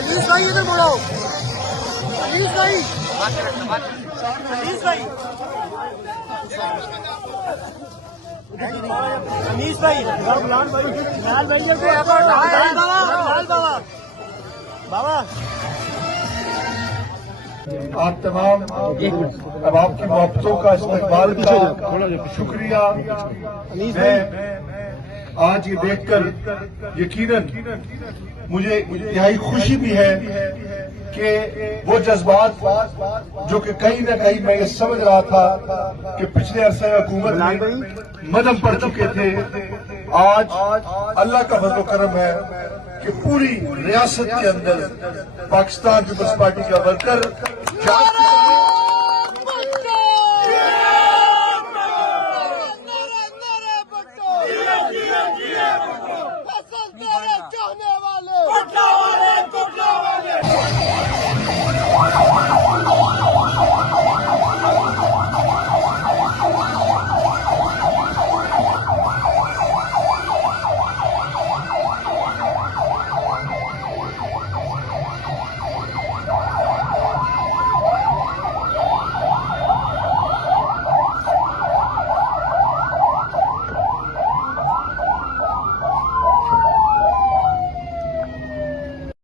अजीज भाई इधर बोलो। अजीज भाई, अजीज भाई, अनीस भाई, बिलाल भाई, बाबा आप तमाम अब आपकी मोहब्बतों का इस्तेमाल का शुक्रिया। मैं आज ये देखकर यकीनन मुझे इंतहाई खुशी भी है कि वो जज्बात जो कि कहीं ना कहीं मैं ये समझ रहा था कि पिछले अरसे में हुकूमत में मदम पड़ चुके थे, आज अल्लाह का फजल करम है कि पूरी रियासत के अंदर पाकिस्तान पीपल्स पार्टी का वर्कर